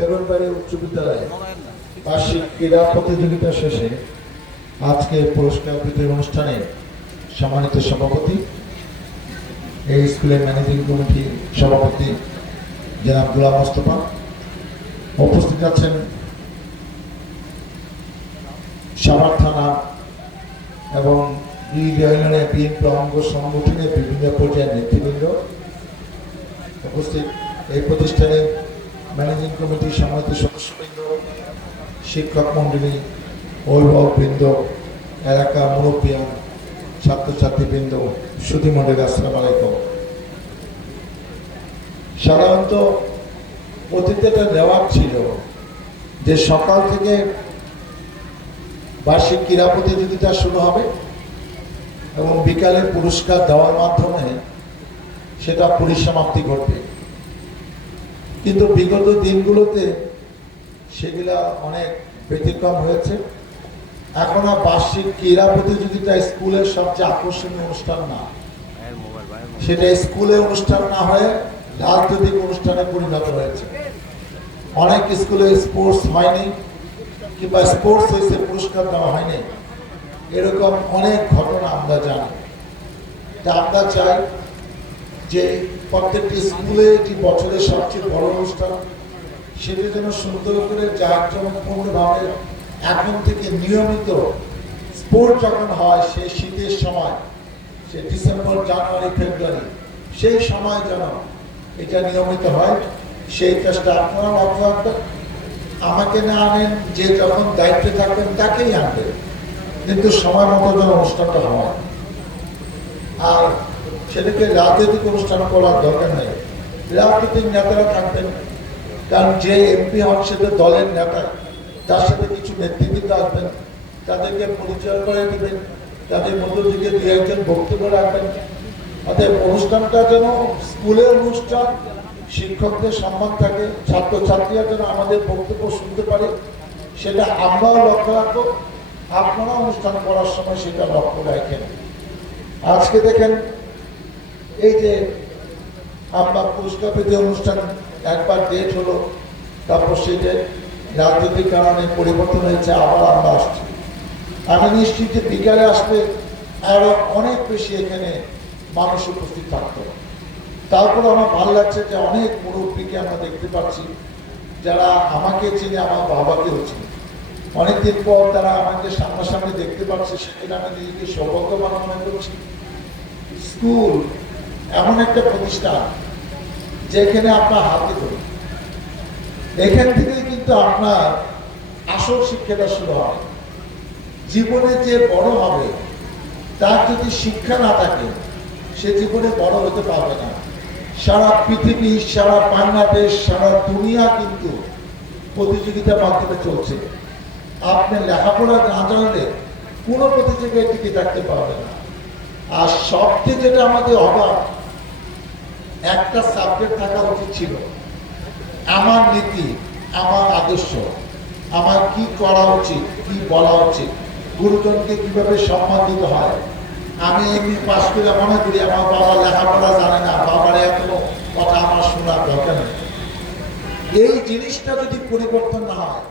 বেগুনবাড়ি উচ্চ বিদ্যালয়ে বার্ষিক ক্রীড়া প্রতিযোগিতা শেষে আজকে পুরস্কার বিতরণ অনুষ্ঠানে সম্মানিত সভাপতি, এই স্কুলের ম্যানেজিং কমিটির সভাপতি জনাব গোলাম মোস্তফা, উপস্থিত আছেন সাভার থানা এবং ইউনিয়নের বিএনপি অঙ্গ সংগঠনের বিভিন্ন পর্যায়ের নেতৃবৃন্দ, উপস্থিত এই প্রতিষ্ঠানের ম্যানেজিং কমিটির সম্মানিত সদস্যবৃন্দ, শিক্ষক মন্ডলী, অভিভাবকবৃন্দ, এলাকা মুরব্বিয়ান, ছাত্রছাত্রীবৃন্দ, সুধী মন্ডলী, আসসালামু আলাইকুম। সাধারণত অতীতে দেওয়ার ছিল যে সকাল থেকে বার্ষিক ক্রীড়া প্রতিযোগিতা শুরু হবে এবং বিকালে পুরস্কার দেওয়ার মাধ্যমে সেটা পরিসমাপ্তি ঘটবে, কিন্তু বিগত দিনগুলোতে সেগুলা অনেক ব্যতিক্রম হয়েছে। এখন আর বার্ষিক ক্রীড়া প্রতিযোগিতা স্কুলের সবচেয়ে আকর্ষণীয় অনুষ্ঠান না, সেটা স্কুলে অনুষ্ঠান না হয়ে রাজনৈতিক অনুষ্ঠানে পরিণত হয়েছে। অনেক স্কুলে স্পোর্টস হয়নি কিংবা স্পোর্টস হয়েছে পুরস্কার দেওয়া হয়নি, এরকম অনেক ঘটনা আমরা জানি। তা আমরা চাই যে প্রত্যেকটি স্কুলে এটি বছরের সবচেয়ে বড় অনুষ্ঠান, সেটি যেন সুন্দর করে জাঁকজমকপূর্ণভাবে এখন থেকে নিয়মিত স্পোর্ট যখন হয় সেই শীতের সময়, সে ডিসেম্বর, জানুয়ারি, ফেব্রুয়ারি, সেই সময় যেন এটা নিয়মিত হয়, সেই চেষ্টা আপনারা লক্ষ্য রাখবেন। আমাকে না আনেন, যে যখন দায়িত্বে থাকবেন তাকেই আনবেন, কিন্তু সময় মতো যেন অনুষ্ঠানটা হয়। আর সেটাকে রাজনৈতিক অনুষ্ঠান করার দরকার নেই, রাজনৈতিক নেতারা থাকবেন, কারণ যে এমপি হন সেটা দলের নেতা, তার সাথে কিছু নেতৃবৃন্দ আসবেন, তাদেরকে পরিচয় করে দেবেন, তাদের মধ্য থেকে দু একজন বক্তব্য রাখবেন। অতএব অনুষ্ঠানটা যেন স্কুলের অনুষ্ঠান, শিক্ষকদের সম্মান থাকে, ছাত্রছাত্রীরা যেন আমাদের বক্তব্য শুনতে পারে, সেটা আমরাও লক্ষ্য রাখবো, আপনারা অনুষ্ঠান করার সময় সেটা লক্ষ্য রাখেন। আজকে দেখেন এই যে আমরা পুরস্কার পেতে অনুষ্ঠান একবার ডেট হলো, তারপর সেটা রাজনৈতিক কারণে পরিবর্তন হয়েছে, আবার আমরা আসছি। আমি নিশ্চিত যে বিকালে আসলে আরো অনেক বেশি এখানে মানুষ উপস্থিত থাকতো। তারপর আমার ভালো লাগছে যে অনেক মুরব্বীকে আমরা দেখতে পাচ্ছি, যারা আমাকে চিনে, আমার বাবাকেও চিনে। অনেকদিন পর তারা আমাকে সামনাসামনি দেখতে পাচ্ছে, সেখানে আমি নিজেকে সৌভাগ্যবান মনে করছি। স্কুল এমন একটা প্রতিষ্ঠান যেখানে আপনার হাতে ধরে, এখান থেকে কিন্তু আপনার আসল শিক্ষাটা শুরু হয়। জীবনে যে বড় হবে তার যদি শিক্ষা না থাকে, সে জীবনে বড় হতে পারবে না। সারা পৃথিবী, সারা বাংলাদেশ, সারা দুনিয়া কিন্তু প্রতিযোগিতার মাধ্যমে চলছে। আপনি লেখাপড়া না জানলে কোনো প্রতিযোগিতায় টিকে থাকতে পারবে না। আর সবচেয়ে যেটা আমাদের অভাব, একটা সাবজেক্ট থাকা উচিত ছিল, আমার নীতি, আমার আদর্শ, আমার কি করা উচিত, কি বলা উচিত, গুরুজনকে কিভাবে সম্মান দিতে হয়। আমি এমনি পাশ করে মনে করি আমার বাবা লেখাপড়া জানে না, বাবার এত কথা আমার শোনার দরকার নেই। এই জিনিসটা যদি পরিবর্তন না হয়,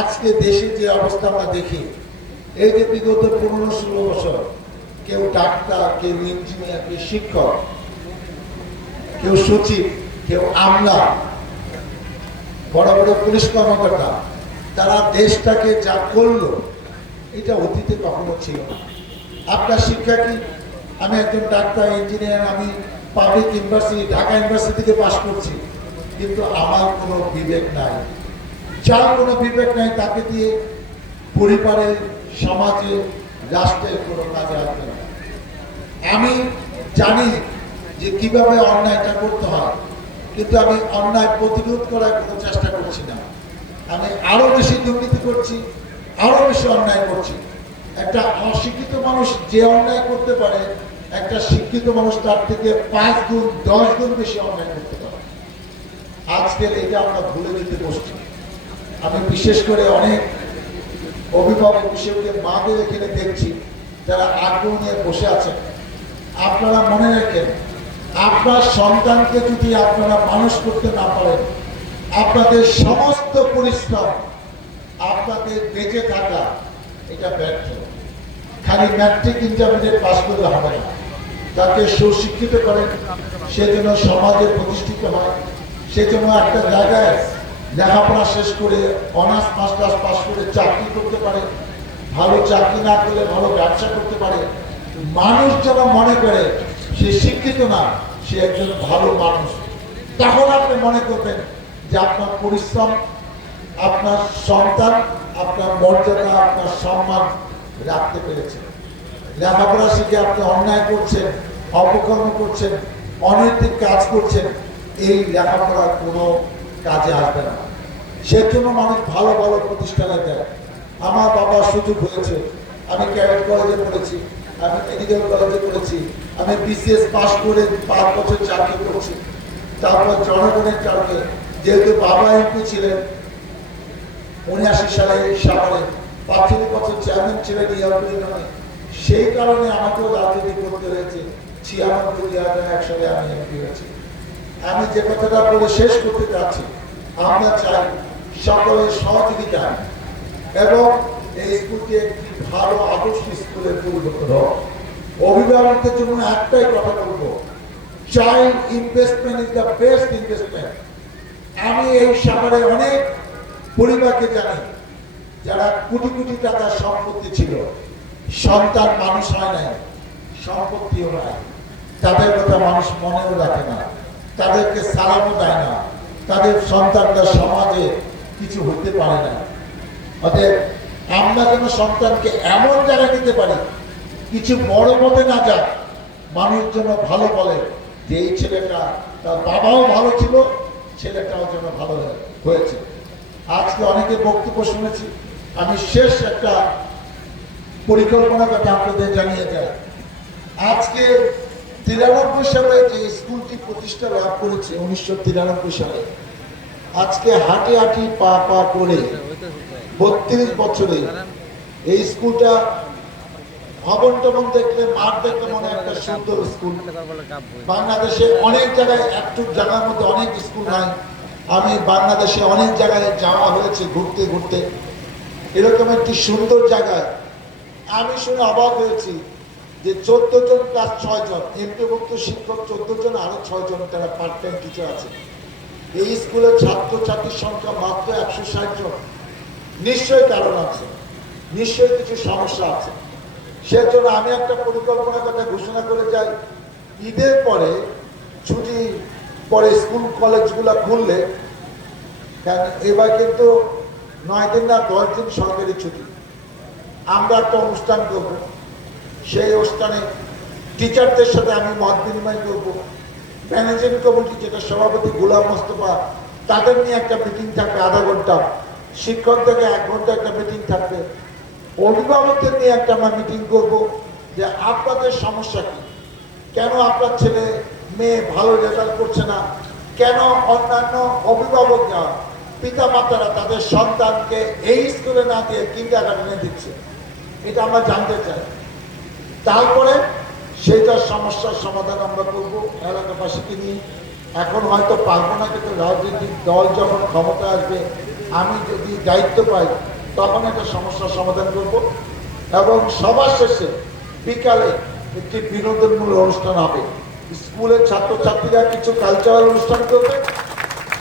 আজকে দেশে যে অবস্থা আমরা দেখি, এই যে বিগত 15-16 বছর কেউ ডাক্তার, কেউ ইঞ্জিনিয়ার, কেউ শিক্ষক, কেউ সচিব, কেউ আমলা, বড় বড় পুলিশ কর্মকর্তা, তারা দেশটাকে যা করলো এটা অতীতে কখনো ছিল না। আপনার শিক্ষা কি? আমি একজন ডাক্তার, ইঞ্জিনিয়ার, আমি পাবলিক ইউনিভার্সিটি, ঢাকা ইউনিভার্সিটি থেকে পাশ করছি, কিন্তু আমার কোনো বিবেক নাই। যার কোনো বিবেক নাই তাকে দিয়ে পরিবারে, সমাজে, রাষ্ট্রের কোনো কাজে আসবে না। আমি জানি যে কিভাবে অন্যায়টা করতে হয়, কিন্তু আমি অন্যায় প্রতিরোধ করার কোনো চেষ্টা করছি না। আমি আরো বেশি দুর্নীতি করছি, আরো বেশি অন্যায় করছি। একটা অশিক্ষিত মানুষ যে অন্যায় করতে পারে, একটা শিক্ষিত মানুষ তার থেকে 5 গুণ 10 গুণ বেশি অন্যায় করতে পারে। আজকের এটা আমরা ভুলে যেতে বসছি। আমি বিশেষ করে অনেক অভিভাবক, বিশেষ করে মাদের এখানে দেখছি, যারা আগ্রহ নিয়ে বসে আছেন। আপনারা মনে রাখেন, আপনার সন্তানকে যদি আপনারা মানুষ করতে না পারেন, আপনাদের সমস্ত পরিশ্রম, আপনাদের বেঁচে থাকা এটা ব্যর্থ। খালি ম্যাট্রিক ইন্টারমিডিয়েট পাস করলে হবে না, তাকে সুশিক্ষিত করেন, সেজন্য সমাজে প্রতিষ্ঠিত হয়, সেজন্য একটা জায়গায় লেখাপড়া শেষ করে অনার্স মাস্টার্স পাস করে চাকরি করতে পারে, ভালো চাকরি না করলে ভালো ব্যবসা করতে পারে, মানুষ যেন মনে করে সে শিক্ষিত না, সে একজন ভালো মানুষ। তখন আপনি মনে করবেন যে আপনার পরিশ্রম, আপনার সন্তান, আপনার মর্যাদা, আপনার সম্মান রাখতে পেরেছে। লেখাপড়া শিখে আপনি অন্যায় করছেন, অপকর্ম করছেন, অনৈতিক কাজ করছেন, এই লেখাপড়ার কোনো কাজে আসবে না। সেজন্য মানুষ ভালো ভালো প্রতিষ্ঠানে দেয়। আমার বাবা সুযোগ হয়েছে, আমি ক্যাডেট কলেজে পড়েছি, আমি মেডিকেল কলেজে পড়েছি, আমি বিসিএস পাস করে 5 বছর চাকরি করেছি। তারপর জনগণের টার্গে, যেহেতু বাবা এমপি ছিলেন 79 সালে এই সাভারে, 35 বছর চেয়ারম্যান ছিলেন ইউনিয়নে, সেই কারণে আমাকেও রাজনীতি করতে হয়েছে। 96-2001 সালে আমি এমপি হয়েছি। আমি যে কথাটা বলে শেষ করতে চাচ্ছি, আমরা চাই সকলের সহযোগিতা এবং এই স্কুলকে একটি ভালো আদর্শ স্কুলে পরিণত হোক। অভিভাবকদের জন্য একটাই কথা বলবো, child investment is the best investment. আমি এই শহরে অনেক পরিবারকে জানি যারা কোটি কোটি টাকার সম্পত্তি ছিল, সন্তান মানুষ হয় নাই, সম্পত্তিও নাই, তাদের কথা মানুষ মনেও রাখে না, তাদেরকে সালামও দেয় না, তাদের সন্তানরা সমাজে কিছু হতে পারে না। অতএব আমরা যেন সন্তানকে এমন জায়গায় নিতে পারি, কিছু বড় পথে না যাক, মানুষ যেন ভালো বলে যে এই ছেলেটা, তার বাবাও ভালো ছিল, ছেলেটাও যেন ভালো হয়েছে। আজকে অনেকে বক্তব্য শুনেছি, আমি শেষ একটা পরিকল্পনা কথা আপনাদের জানিয়ে যাই। আজকে 93 সালে যে স্কুলটি প্রতিষ্ঠা লাভ করেছে, 1993 সালে, আজকে হাঁটি হাঁটি পা পা করে 32 বছরে এই স্কুলটা ভবন টবন দেখলে, মাঠ দেখলে মনে একটা সুন্দর স্কুল। বাংলাদেশে অনেক জায়গায়, একটু জায়গার মধ্যে অনেক স্কুল নাই। আমি বাংলাদেশে অনেক জায়গায় যাওয়া হয়েছে ঘুরতে ঘুরতে, এরকম একটি সুন্দর জায়গায় আমি শুনে অবাক হয়েছি যে 14 জন প্লাস 6 জন এমপিভুক্ত শিক্ষক, 14 জন, আরো 6 জন তারা পার্ট টাইম টিচার আছে। এই স্কুলের ছাত্রছাত্রীর সংখ্যা মাত্র 160 জন। নিশ্চয়ই কারণ আছে, নিশ্চয়ই কিছু সমস্যা আছে। সেজন্য আমি একটা পরিকল্পনার কথা ঘোষণা করে যাই, ঈদের পরে ছুটি পরে স্কুল কলেজগুলো খুললে, কারণ এবার কিন্তু 9 দিন না 10 দিন সরকারি ছুটি, আমরা একটা অনুষ্ঠান করব। সেই অনুষ্ঠানে টিচারদের সাথে আমি মত বিনিময় করব। ম্যানেজিং কমিটি, যেটা সভাপতি গোলাম মোস্তফা, তাদের নিয়ে একটা মিটিং থাকবে আধা ঘন্টা, শিক্ষকদেরকে 1 ঘন্টা একটা মিটিং থাকবে, অভিভাবকদের নিয়ে একটা আমরা মিটিং করব যে আপনাদের সমস্যা কি, কেন আপনার ছেলে মেয়ে ভালো রেজাল্ট করছে না, কেন অন্যান্য অভিভাবকরা, পিতা মাতারা তাদের সন্তানকে এই স্কুলে না দিয়ে কিন্ডারগার্টেনে দিচ্ছে, এটা আমরা জানতে চাই। তারপরে সেইটার সমস্যার সমাধান আমরা করবো এলাকাবাসীকে নিয়ে। এখন হয়তো পারবো না, কিন্তু রাজনৈতিক দল যখন ক্ষমতা আসবে, আমি যদি দায়িত্ব পাই, তখন একটা সমস্যার সমাধান করব। এবং সবার শেষে বিকালে একটি বিনোদনমূলক অনুষ্ঠান হবে। স্কুলের ছাত্রছাত্রীরা কিছু কালচারাল অনুষ্ঠান করবে,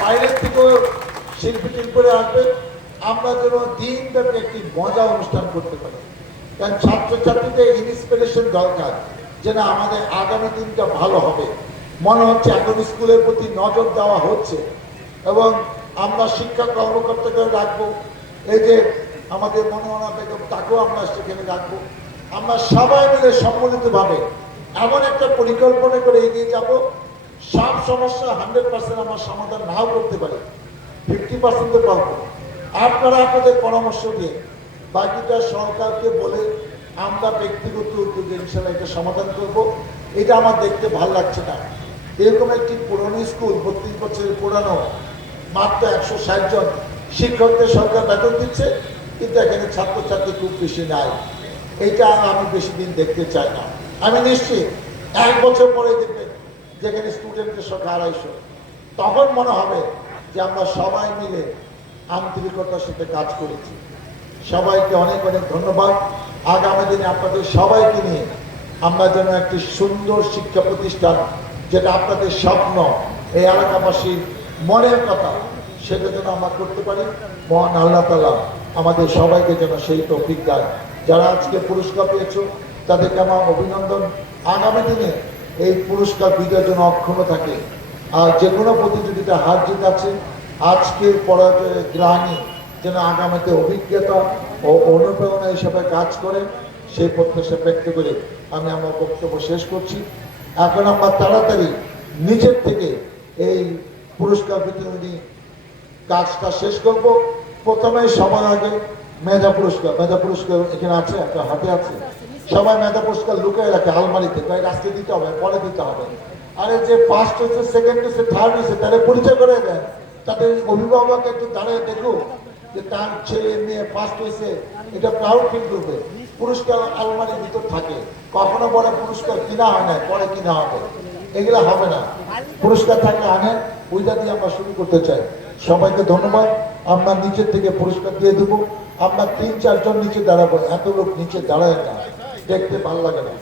বাইরের থেকেও শিল্পী টিল্পীরা আসবে। আমরা যেন দিনব্যাপী একটি মজা অনুষ্ঠান করতে পারি, কারণ ছাত্রছাত্রীদের ইন্সপিরেশন দরকার, যেন আমাদের আগামী দিনটা ভালো হবে। মনে হচ্ছে এখন স্কুলের প্রতি নজর দেওয়া হচ্ছে, এবং আমরা শিক্ষা কর্মকর্তাকে রাখবো, এই যে আমাদের মনোহরা বেগম, তাকেও আমরা সেখানে রাখবো। আমরা সবাই মিলে সম্মিলিতভাবে এমন একটা পরিকল্পনা করে এগিয়ে যাব, সব সমস্যা 100% আমরা সমাধান নাও করতে পারি, 50% পাবো। আপনারা আপনাদের পরামর্শ দিয়ে, বাকিটা সরকারকে বলে আমরা ব্যক্তিগত উদ্যোগে ইনশাল্লাহ এটা সমাধান করব। এটা আমার দেখতে ভালো লাগছে না, এরকম একটি পুরনো স্কুল, 32 বছরের পুরানো, মাত্র 160 জন শিক্ষকদের সরকার বেতন দিচ্ছে, কিন্তু এখানে ছাত্রছাত্রী খুব বেশি নাই। এইটা আমি বেশি দিন দেখতে চাই না। আমি নিশ্চিত 1 বছর পরে দেখবেন যেখানে স্টুডেন্টের সংখ্যা 250, তখন মনে হবে যে আমরা সবাই মিলে আন্তরিকতার সাথে কাজ করেছি। সবাইকে অনেক অনেক ধন্যবাদ। আগামী দিনে আপনাদের সবাইকে নিয়ে আমরা যেন একটি সুন্দর শিক্ষা প্রতিষ্ঠান, যেটা আপনাদের স্বপ্ন, এই এলাকাবাসীর মনের কথা, সেটা যেন আমরা করতে পারি। মহান আল্লাহ তাআলা আমাদের সবাইকে যেন সেই তৌফিক দেয়। যারা আজকে পুরস্কার পেয়েছো তাদেরকে আমার অভিনন্দন। আগামী দিনে এই পুরস্কার বিজয়ের জন্য অক্ষুণ্ণ থাকে। আর যে কোনো প্রতিযোগিতা হার জিত আছে, আজকের পরাজয়ের গ্লানি যেন আগামীতে অভিজ্ঞতা ও অনুপ্রেরণা হিসেবে কাজ করে, সেই প্রত্যাশা ব্যক্ত করে আমি আমার বক্তব্য শেষ করছি। এখন আমরা তাড়াতাড়ি নিজের থেকে এই পুরস্কার বিতরণী কাজটা শেষ করব। প্রথমে সবার আগে মেধা পুরস্কার এখানে আছে, একটা হাতে আছে। সবাই মেধা পুরস্কার লুকিয়ে রাখে আলমারিতে, তাই রাস্তে দিতে হবে, পরে দিতে হবে। আরে যে ফার্স্ট হয়েছে, সেকেন্ড হয়েছে, থার্ড হয়েছে, তাহলে পরিচয় করে দেন। তাদের অভিভাবক একটু দাঁড়িয়ে দেখুক যে তার ছেলে মেয়ে ফার্স্ট হয়েছে, এটা প্রাউড ফিল করবে। পুরস্কার আলমারির ভিতর থাকে, কখনো বলে পুরস্কার কিনা হয় না, পরে কিনা হবে, এগুলো হবে না। পুরস্কার থাকলে আনেন, ওইটা দিয়ে আমরা শুরু করতে চাই। সবাইকে ধন্যবাদ। আমরা নিচের থেকে পুরস্কার দিয়ে দেবো। আমরা 3-4 জন নিচে দাঁড়াবো, এত লোক নিচে দাঁড়ায় না, দেখতে ভালো লাগে না।